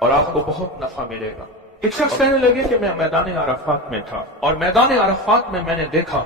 اور آپ کو بہت نفع ملے گا۔ ایک شخص کہنے لگے کہ میں میدان عرفات میں تھا اور میدان عرفات میں نے دیکھا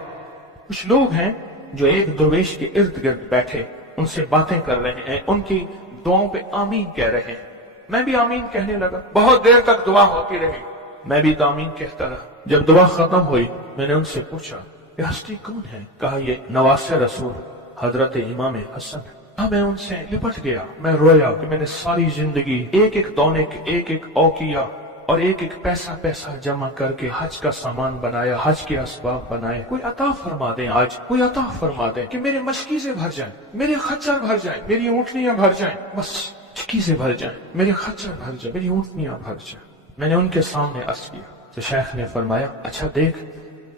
کچھ لوگ ہیں جو ایک درویش کے ارد گرد بیٹھے ان سے باتیں کر رہے ہیں، ان کی دعاؤں پہ آمین کہہ رہے ہیں۔ میں بھی آمین کہنے لگا، بہت دیر تک دعا ہوتی رہی، میں بھی تو آمین کہتا رہا۔ جب دعا ختم ہوئی میں نے ان سے پوچھا یہ ہستی کون ہے؟ کہا یہ نواسہ رسول حضرت امام حسن ہے۔ میں ان سے لپٹ گیا، میں رویا کہ میں نے ساری زندگی ایک ایک دونے ایک ایک اوقیہ اور ایک ایک پیسہ جمع کر کے حج کا سامان بنایا، حج کے اسباب بنائے۔ کوئی عطا فرما دیں، آج کوئی عطا فرما دیں کہ میرے مشکیزیں بھر جائیں، میرے خچر بھر جائیں، میری اونٹنیاں بھر جائیں، بس مشکیزیں بھر جائیں، میرے خچر بھر جائیں، میری اونٹنیاں بھر جائیں۔ میں نے ان کے سامنے عرض کیا تو شیخ نے فرمایا اچھا دیکھ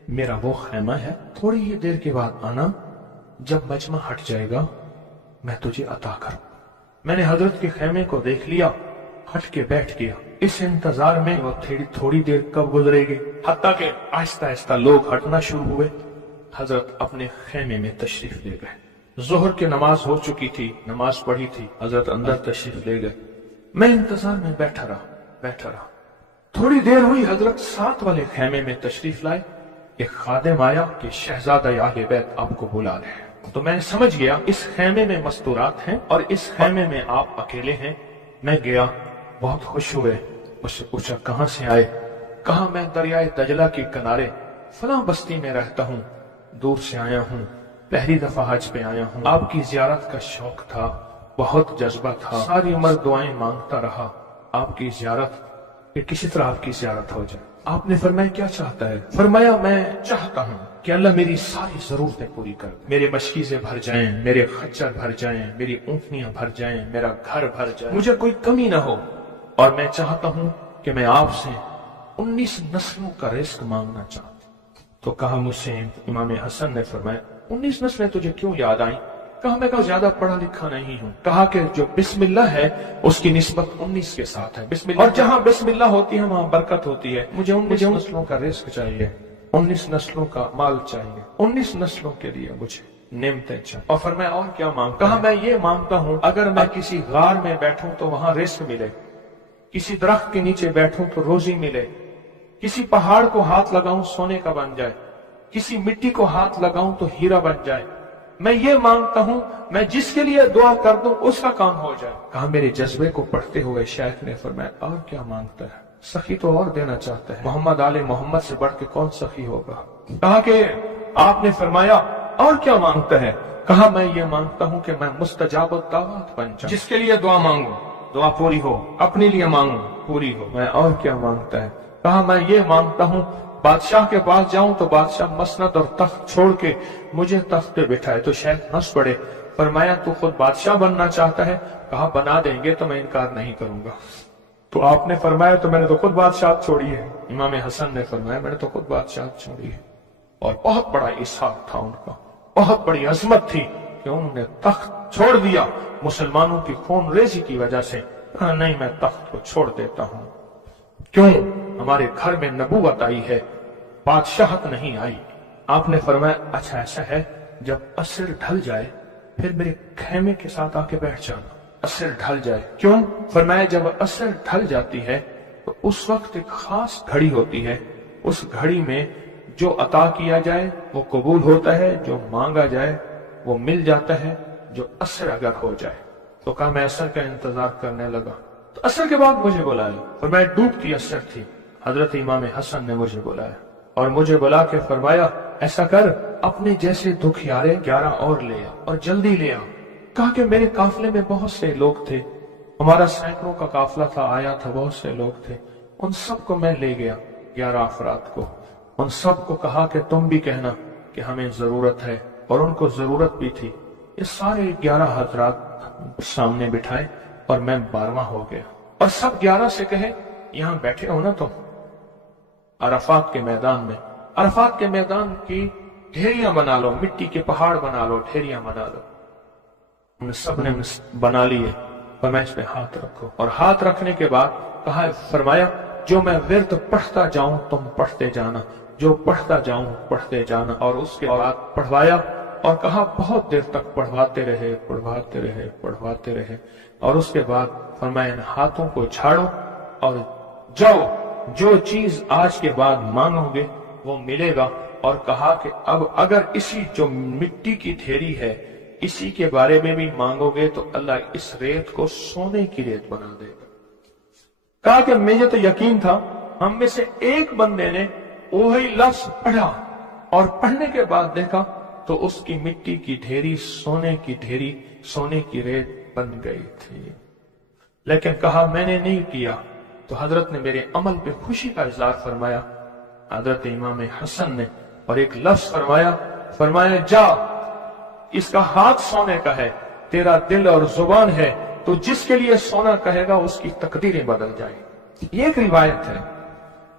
میرا وہ خیمہ ہے، تھوڑی ہی دیر کے بعد آنا، جب مجمع ہٹ جائے گا میں تجھے عطا کروں۔ میں نے حضرت کے خیمے کو دیکھ لیا، ہٹ کے بیٹھ گیا، اس انتظار میں وہ تھوڑی دیر کب گزرے گی، حتیٰ کہ آہستہ آہستہ لوگ ہٹنا شروع ہوئے۔ حضرت اپنے خیمے میں تشریف لے گئے۔ ظہر کی نماز ہو چکی تھی، نماز پڑھی تھی، حضرت اندر تشریف لے گئے۔ میں انتظار میں بیٹھا رہا۔ تھوڑی دیر ہوئی، حضرت ساتھ والے خیمے میں تشریف لائے۔ ایک خادم آیا کہ شہزادہ اہل بیت آپ کو بلا رہے ہیں۔ تو میں سمجھ گیا اس خیمے میں مستورات ہیں اور اس خیمے میں آپ اکیلے ہیں۔ میں گیا، بہت خوش ہوئے، مجھ سے پوچھا کہاں سے آئے؟ کہا میں دریائے دجلہ کے کنارے فلاں بستی میں رہتا ہوں، دور سے آیا ہوں، پہلی دفعہ حج پہ آیا ہوں، آپ کی زیارت کا شوق تھا، بہت جذبہ تھا، ساری عمر دعائیں مانگتا رہا آپ کی زیارت کہ کسی طرح آپ کی زیارت ہو جائے۔ آپ نے فرمایا کیا چاہتا ہے؟ فرمایا میں چاہتا ہوں کہ اللہ میری ساری ضرورتیں پوری کر دے، میرے مشکیزیں بھر جائیں، میرے خچر بھر جائیں، میری اونٹنیاں بھر جائیں، میرا گھر بھر جائے، مجھے کوئی کمی نہ ہو، اور میں چاہتا ہوں کہ میں آپ سے 19 نسلوں کا رزق مانگنا چاہتا ہوں۔ تو کہا مجھ سے امام حسن نے فرمایا 19 نسلیں تجھے کیوں یاد آئیں؟ کہا میں زیادہ پڑھا لکھا نہیں ہوں۔ کہا کہ جو بسم اللہ ہے اس کی نسبت 19 کے ساتھ ہے، بسم اللہ، اور جہاں بسم اللہ ہوتی ہے وہاں برکت ہوتی ہے۔ مجھے 19 نسلوں کا رزق چاہیے، 19 نسلوں کا مال چاہیے، 19 نسلوں کے لیے مجھے نعمتیں چاہیے۔ اور فرمایا اور کیا مانگتا؟ کہا میں یہ مانگتا ہوں اگر میں کسی غار میں بیٹھوں تو وہاں رزق ملے، کسی درخت کے نیچے بیٹھوں تو روزی ملے، کسی پہاڑ کو ہاتھ لگاؤں سونے کا بن جائے، کسی مٹی کو ہاتھ لگاؤں تو ہیرا بن جائے۔ میں یہ مانگتا ہوں میں جس کے لیے دعا کر دوں اس کا کام ہو جائے۔ کہا میرے جذبے کو پڑھتے ہوئے شیخ نے فرمایا اور کیا مانگتا ہے؟ سخی تو اور دینا چاہتا ہے، محمد آل محمد سے بڑھ کے کون سخی ہوگا؟ کہا کہ آپ نے فرمایا اور کیا مانگتا ہے؟ کہا میں یہ مانگتا ہوں کہ میں مستجاب الدعوات بن جاؤں، جس کے لیے دعا مانگوں دعا پوری ہو، اپنے لیے مانگوں پوری ہو۔ میں اور کیا مانگتا ہے؟ کہا میں یہ مانگتا ہوں بادشاہ کے پاس جاؤں تو بادشاہ مسند اور تخت چھوڑ کے مجھے تخت پہ بٹھائے۔ تو شیخ ہنس پڑے، فرمایا تو خود بادشاہ بننا چاہتا ہے؟ کہا بنا دیں گے تو میں انکار نہیں کروں گا۔ تو آپ نے فرمایا تو میں نے تو خود بادشاہت چھوڑی ہے۔ امام حسن نے فرمایا میں نے تو خود بادشاہت چھوڑی ہے۔ اور بہت بڑا اسحاق تھا ان کا، بہت بڑی عظمت تھی کہ انہوں نے تخت چھوڑ دیا مسلمانوں کی خون ریزی کی وجہ سے۔ کہا نہیں میں تخت کو چھوڑ دیتا ہوں، کیوں؟ ہمارے گھر میں نبوت آئی ہے، بادشاہت نہیں آئی۔ آپ نے فرمایا اچھا ایسا ہے، جب عصر ڈھل جائے پھر میرے خیمے کے ساتھ آ کے بیٹھ جانا۔ عصر ڈھل جائے کیوں؟ فرمایا جب عصر ڈھل جاتی ہے تو اس وقت ایک خاص گھڑی ہوتی ہے، اس گھڑی میں جو عطا کیا جائے وہ قبول ہوتا ہے، جو مانگا جائے وہ مل جاتا ہے، جو عصر اگر ہو جائے۔ تو کہا میں عصر کا انتظار کرنے لگا، تو عصر کے بعد مجھے بلایا، فرمایا ڈوبتی عصر تھی، حضرت امام حسن نے مجھے بلایا اور مجھے بلا کے فرمایا ایسا کر اپنے جیسے دکھیارے 11 اور لے آ اور جلدی لے آ۔ کہا کہ میرے قافلے میں بہت سے لوگ تھے، ہمارا سینکڑوں کا قافلہ تھا، آیا تھا، بہت سے لوگ تھے، ان سب کو میں لے گیا، 11 افراد کو، ان سب کو کہا کہ تم بھی کہنا کہ ہمیں ضرورت ہے، اور ان کو ضرورت بھی تھی۔ یہ سارے 11 حضرات سامنے بٹھائے اور میں 12واں ہو گیا، اور سب 11 سے کہے یہاں بیٹھے ہو نا تم عرفات کے میدان میں، عرفات کے میدان کی ڈھیریاں بنا لو، مٹی کے پہاڑ بنا لو، ڈھیریاں بنا لو۔ ہم سب نے بنا لیے، فرمایا اس پہ ہاتھ رکھو، اور ہاتھ رکھنے کے بعد کہا فرمایا جو میں ورد پڑھتا جاؤں تم پڑھتے جانا، جو پڑھتا جاؤں پڑھتے جانا۔ اور اس کے بعد پڑھوایا اور کہا بہت دیر تک پڑھواتے رہے پڑھواتے رہے پڑھواتے رہے، اور اس کے بعد فرمایا ان ہاتھوں کو جھاڑو और जाओ, जो चीज आज के बाद मांगोगे वो मिलेगा। और कहा कि अब अगर इसी जो मिट्टी की ढेरी है इसी के बारे में भी मांगोगे तो अल्लाह इस रेत को सोने की रेत बना देगा। कहा कि मुझे तो यकीन था, हम में से एक बंदे ने वही लफ्ज पढ़ा और पढ़ने के बाद देखा तो उसकी मिट्टी की ढेरी, सोने की रेत बन गई थी। लेकिन कहा मैंने नहीं किया। तो हजरत ने मेरे अमल पे खुशी का इजहार फरमाया, हजरत इमाम हसन ने, और एक लफ्ज फरमाया जा, इसका हाथ सोने का है, तेरा दिल और जुबान है, तो जिसके लिए सोना कहेगा उसकी तकदीरें बदल जाएगी। ये एक रिवायत है,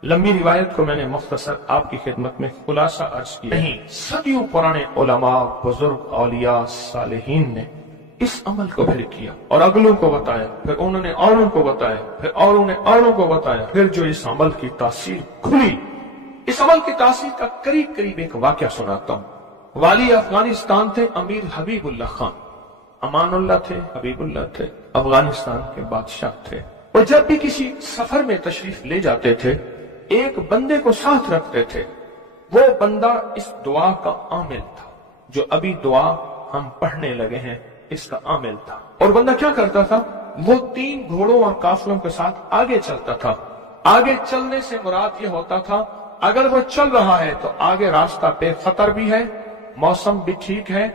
लंबी रिवायत को मैंने मुख्तसर आपकी खिदमत में खुलासा अर्ज किया। नहीं, सदियों पुराने उलमा, बुजुर्ग, औलिया, सालिहीन ने इस अमल को फिर किया और अगलों को बताया, फिर उन्होंने औरों को बताया, फिर औरों ने औरों को बताया। फिर जो इस अमल की तासीर खुली, इस अमल की तासीर का करीब करीब एक वाकया सुनाता हूं। वाली अफगानिस्तान थे अमीर हबीबुल्लाह खान, अमानुल्लाह थे, हबीबुल्लाह थे, अफगानिस्तान के बादशाह थे। और जब भी किसी सफर में तशरीफ ले जाते थे एक बंदे को साथ रखते थे। वो बंदा इस दुआ का आमिल था, जो अभी दुआ हम पढ़ने लगे हैं इसका आमिल था। और बंदा क्या करता था, वो 3 घोड़ों और काफलों के साथ आगे चलता था। आगे चलने से मुराद ये होता था अगर वो चल रहा है तो आगे रास्ता बेखतर भी है, मौसम भी ठीक है,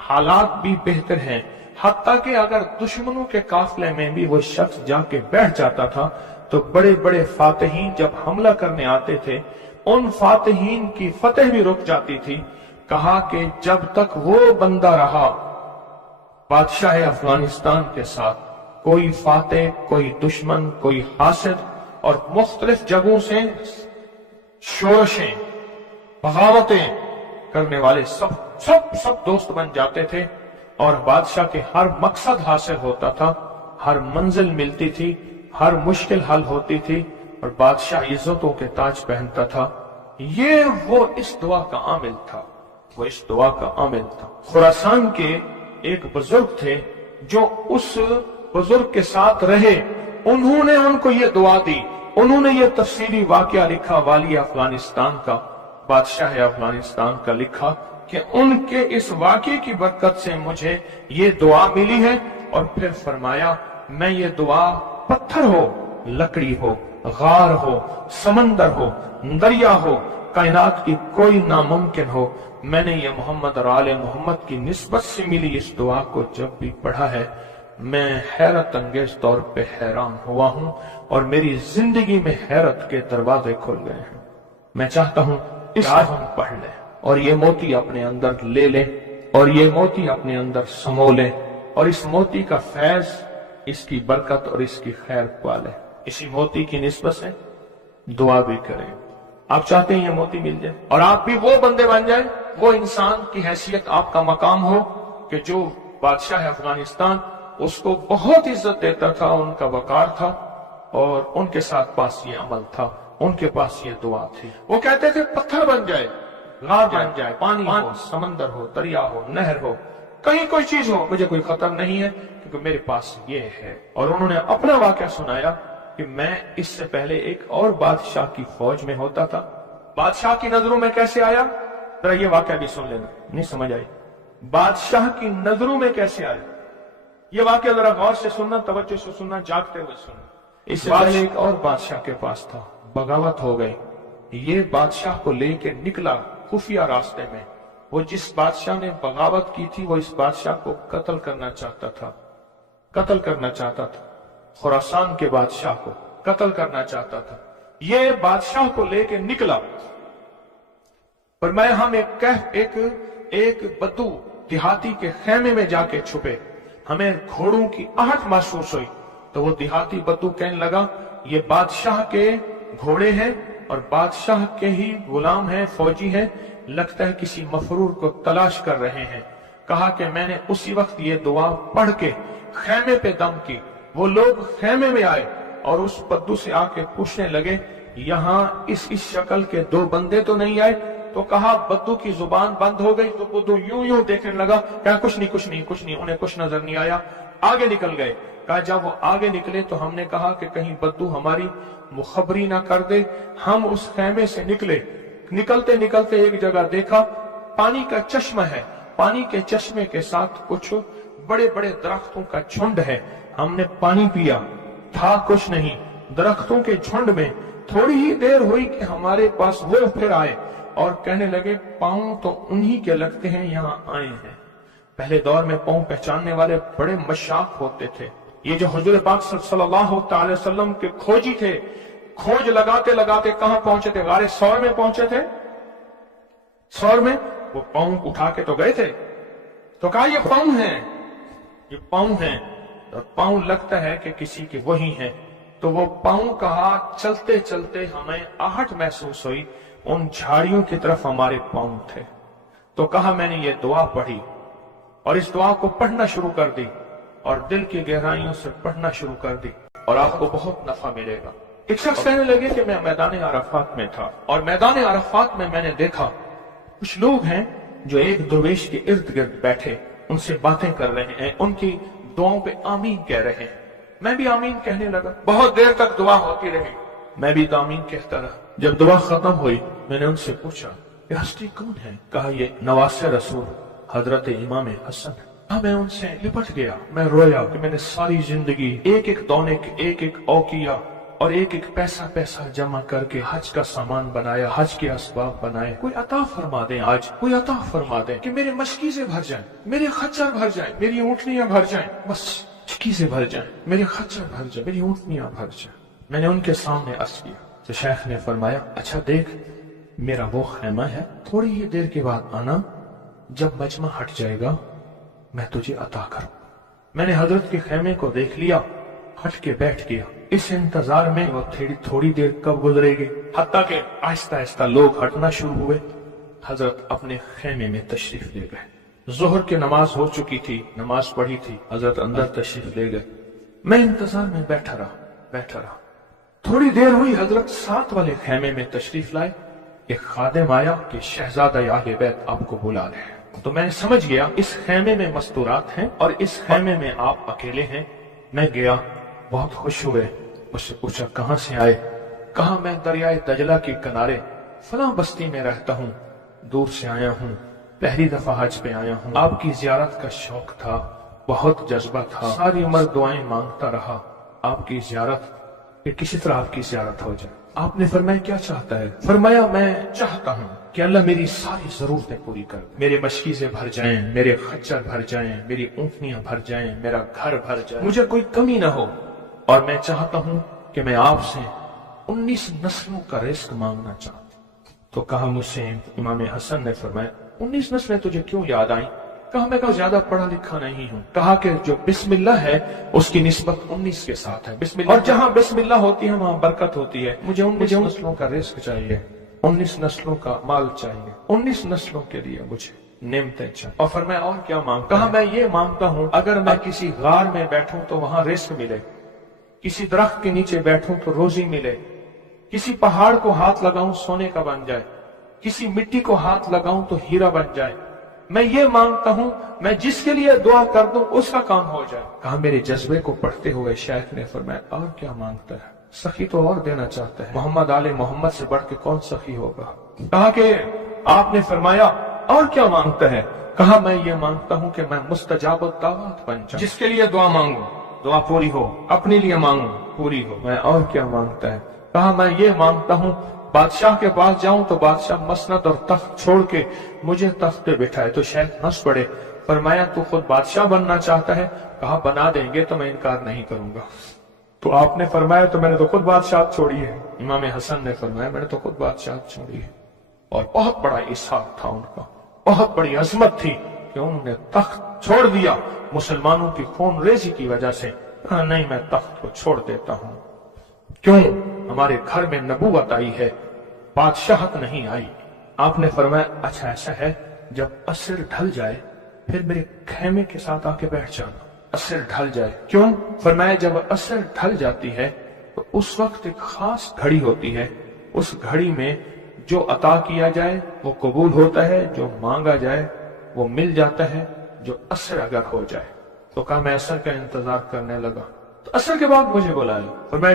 हालात भी बेहतर हैं। हत्ता कि अगर दुश्मनों के काफले में भी वो शख्स जाके बैठ जाता था तो बड़े बड़े फातिहीन जब हमला करने आते थे उन फातिहीन की फतेह भी रुक जाती थी। कहा कि जब तक वो बंदा रहा बादशाह अफगानिस्तान के साथ, कोई फातेह, कोई दुश्मन, कोई हासिद और मुख्तलिफ जगहों से शोरशें, बगावतें करने वाले सब दोस्त बन जाते थे और बादशाह के हर मकसद हासिल होता था, हर मंजिल मिलती थी, हर मुश्किल हल होती थी और बादशाह इज्जतों के ताज पहनता था। ये वो इस दुआ का आमिल था, वो इस दुआ का आमिल था। खुरासान के एक बुजुर्ग थे जो उस बुजुर्ग के साथ रहे, उन्होंने उनको ये दुआ दी, उन्होंने ये तफसीली वाकया लिखा, वाली अफगानिस्तान का, बादशाह अफगानिस्तान का लिखा कि उनके इस वाकये की बरकत से मुझे ये दुआ मिली है। और फिर फरमाया मैं ये दुआ पत्थर हो, लकड़ी हो, गार हो, समंदर हो, दरिया हो, कायनात की कोई नामुमकिन हो, मैंने ये मोहम्मद और आले मोहम्मद की निस्बत से मिली इस दुआ को जब भी पढ़ा है मैं हैरत अंगेज तौर पे हैरान हुआ हूं और मेरी जिंदगी में हैरत के दरवाजे खुल गए हैं। मैं चाहता हूं इस आज हम पढ़ लें और ये मोती अपने अंदर ले लें और ये मोती अपने अंदर समो लें और इस मोती का फैज, इसकी बरकत और इसकी खैर पा लें। इसी मोती की निस्बत से दुआ भी करें। आप चाहते हैं ये मोती मिल जाए और आप भी वो बंदे बन जाए, वो इंसान की हैसियत आपका मकाम हो कि जो बादशाह अफगानिस्तान उसको बहुत इज्जत देता था, उनका वकार था और उनके साथ पास ये अमल था, उनके पास ये दुआ थी। वो कहते थे पत्थर बन जाए, गार बन जाए, पानी हो, समंदर हो, दरिया हो, नहर हो, कहीं कोई चीज हो, मुझे कोई खतर नहीं है क्योंकि मेरे पास ये है। और उन्होंने अपना वाकया सुनाया कि मैं इससे पहले एक और बादशाह की फौज में होता था। बादशाह की नजरों में कैसे आया, जरा ये वाकया भी सुन लेना, नहीं समझ आई। बादशाह की नजरों में कैसे आया, ये वाकया जरा गौर से सुनना, तवज्जो से सुनना, जागते हुए सुनना। इससे पहले एक और बादशाह के पास था, बगावत हो गई। ये बादशाह को लेके निकला खुफिया रास्ते में। वो जिस बादशाह ने बगावत की थी वो इस बादशाह को कत्ल करना चाहता था, खुरासान के बादशाह को कत्ल करना चाहता था। ये बादशाह को लेके निकला पर मैं हम एक बद्दू देहाती के खेमे में जाके छुपे। हमें घोड़ों की आहट महसूस हुई तो वो देहाती बद्दू कहने लगा ये बादशाह के घोड़े हैं और बादशाह के ही गुलाम हैं, फौजी हैं, लगता है किसी मफरूर को तलाश कर रहे हैं। कहा कि मैंने उसी वक्त ये दुआ पढ़ के खेमे पे दम की। वो लोग खेमे में आए और उस बद्दू से आके पूछने लगे यहाँ इस शक्ल के 2 बंदे तो नहीं आए? तो कहा बद्दू की जुबान बंद हो गई तो बद्दू यूं देखने लगा, क्या कुछ नहीं, उन्हें कुछ नजर नहीं आया। आगे निकल गए, कहा जब वो आगे निकले तो हमने कहा कि कहीं बद्दू हमारी मुखबरी ना कर दे। हम उस खेमे से निकले, निकलते निकलते एक जगह देखा पानी का चश्मा है, पानी के चश्मे के साथ कुछ बड़े बड़े दरख्तों का झुंड है। हमने पानी पिया, था कुछ नहीं, दरख्तों के झुंड में। थोड़ी ही देर हुई कि हमारे पास वो फिर आए और कहने लगे पांव तो उन्हीं के लगते हैं, यहाँ आए हैं। पहले दौर में पांव पहचानने वाले बड़े मशाक होते थे। ये जो हुजूर पाक सल्लल्लाहु अलैहि वसल्लम के खोजी थे, खोज लगाते लगाते कहां पहुंचे थे? गारे सौर में पहुंचे थे। सौर में वो पांव उठा के तो गए थे, तो कहा ये पांव हैं, ये पांव हैं। और पांव लगता है कि किसी के वही हैं। तो वो पांव कहा चलते चलते हमें आहट महसूस हुई, उन झाड़ियों की तरफ हमारे पांव थे। तो कहा मैंने ये दुआ पढ़ी और इस दुआ को पढ़ना शुरू कर दी और दिल की गहराइयों से पढ़ना शुरू कर दी और आपको बहुत नफा मिलेगा। एक शख्स कहने लगे कि मैं मैदान अराफात में था और मैदान अराफात में मैंने देखा कुछ लोग हैं जो एक दरवेश के इर्द गिर्द बैठे उनसे बातें कर रहे हैं, उनकी दुआओं पे आमीन कह रहे हैं। मैं भी आमीन कहने लगा, बहुत देर तक दुआ होती रही, मैं भी तो आमीन कहता रहा। जब दुआ खत्म हुई मैंने उनसे पूछा ये हस्ती कौन है? कहा ये नवासे रसूल हजरत इमाम हसन। मैं उनसे लिपट गया, मैं रोया कि मैंने सारी जिंदगी एक एक दौने एक एक औकिया और एक एक पैसा पैसा जमा करके हज का सामान बनाया, हज के असबाब बनाए। कोई अता फरमा दे, आज कोई अता फरमा दे कि मेरे मशकीज़ें भर जाएं, मेरे खच्चर भर जाएं, मेरी ऊँटनियां भर जाएं, बस मशकीज़ें भर जाएं, मेरे खच्चर भर जाएं, मेरी ऊँटनियां भर जाएं। मैंने उनके सामने अर्ज किया तो शेख ने फरमाया अच्छा देख मेरा वो खेमा है, थोड़ी ही देर के बाद आना, जब मजमा हट जाएगा मैं तुझे अता करूं। मैंने हजरत के खेमे को देख लिया, हट के बैठ गया। इस इंतजार में वो थोड़ी देर कब गुजरेगी, हत्ता के आहिस्ता आहिस्ता लोग हटना शुरू हुए। हजरत अपने खेमे में तशरीफ ले गए। जोहर की नमाज हो चुकी थी, नमाज पढ़ी थी, हजरत अंदर तशरीफ ले गए। मैं इंतजार में बैठा रहा। थोड़ी देर हुई, हजरत साथ वाले खेमे में तशरीफ लाए। एक खादिम आया कि शहजादा आले बैत आपको बुला रहे हैं। तो मैंने समझ गया इस खेमे में मस्तूरात हैं और इस खेमे में आप अकेले हैं। मैं गया, बहुत खुश हुए, उससे पूछा कहां से आए? कहा मैं दरियाए दजला के किनारे फलां बस्ती में रहता हूँ, दूर से आया हूँ, पहली दफा हज पे आया हूँ। आपकी जियारत का शौक था, बहुत जज्बा था, सारी उम्र दुआएं मांगता रहा आपकी जियारत, कि किसी तरह आपकी जियारत हो जाए। आपने फरमाया क्या चाहता है? फरमाया मैं चाहता हूँ कि अल्लाह मेरी सारी जरूरतें पूरी कर, मेरे मशकीज़ें भर जाएं, मेरे खच्चर भर जाएं, मेरी ऊँटनियां भर जाएं, मेरा घर भर जाए, मुझे कोई कमी ना हो। और मैं चाहता हूँ कि मैं आपसे 19 नस्लों का रिस्क मांगना चाहता हूँ। तो कहा मुझसे इमाम हसन ने फरमाया 19 नस्लें तुझे क्यों याद आई? कहा मैं ज्यादा पढ़ा लिखा नहीं हूँ। कहा कि जो बिस्मिल्लाह है उसकी निस्बत 19 के साथ है, बिस्मिल्लाह, और जहाँ बिस्मिल्लाह होती है वहाँ बरकत होती है। मुझे 19 नस्लों का रिस्क चाहिए, 19 नस्लों का माल चाहिए, 19 नस्लों के लिए मुझे नेमतें चाहिए। और फिर मैं और क्या मांगता? कहा मैं ये मांगता हूँ अगर मैं किसी गार में बैठूं तो वहां रिस्क मिले, किसी दरख्त के नीचे बैठूं तो रोजी मिले, किसी पहाड़ को हाथ लगाऊं सोने का बन जाए, किसी मिट्टी को हाथ लगाऊं तो हीरा बन जाए। मैं ये मांगता हूं मैं जिसके लिए दुआ कर दूं उसका काम हो जाए। कहा मेरे जज्बे को पढ़ते हुए शेख ने फरमाया और क्या मांगता है? सखी तो और देना चाहता है, मोहम्मद आले मोहम्मद से बढ़ के कौन सखी होगा? कहा कि आपने फरमाया और क्या मांगता है? कहा मैं ये मांगता हूं कि मैं मुस्तजाब दावत बन जाऊं, जिसके लिए दुआ मांगू दुआ पूरी हो, अपने लिए मांगू पूरी हो। मैं और क्या मांगता है? कहा मैं ये मांगता हूं बादशाह के पास जाऊं तो बादशाह मसनद और तख्त छोड़ के मुझे तख्त पे बिठाए। तो शेख हंस पड़े, फरमाया तू खुद बादशाह बनना चाहता है? कहा बना देंगे तो मैं इनकार नहीं करूंगा। तो आपने फरमाया तो मैंने तो खुद बादशाह छोड़ी है। इमाम हसन ने फरमाया मैंने तो खुद बादशाह छोड़ी है। और बहुत बड़ा इसहाक था उनका, बहुत बड़ी अजमत थी कि उन्होंने तख्त छोड़ दिया मुसलमानों की खून रेजी की वजह से। कहा नहीं मैं तख्त को छोड़ देता हूं, क्यों? हमारे घर में नबूवत आई है, बादशाहत नहीं आई। आपने फरमाया अच्छा ऐसा है, जब असर ढल जाए फिर मेरे खेमे के साथ आके बैठ जाना। असर ढल जाए क्यों? फरमाया जब असर ढल जाती है तो उस वक्त एक खास घड़ी होती है, उस घड़ी में जो अता किया जाए वो कबूल होता है, जो मांगा जाए वो मिल जाता है, जो असर अगर हो जाए تو کہا میں عصر کا انتظار کرنے لگا، تو عصر کے بعد مجھے بلایا اور میں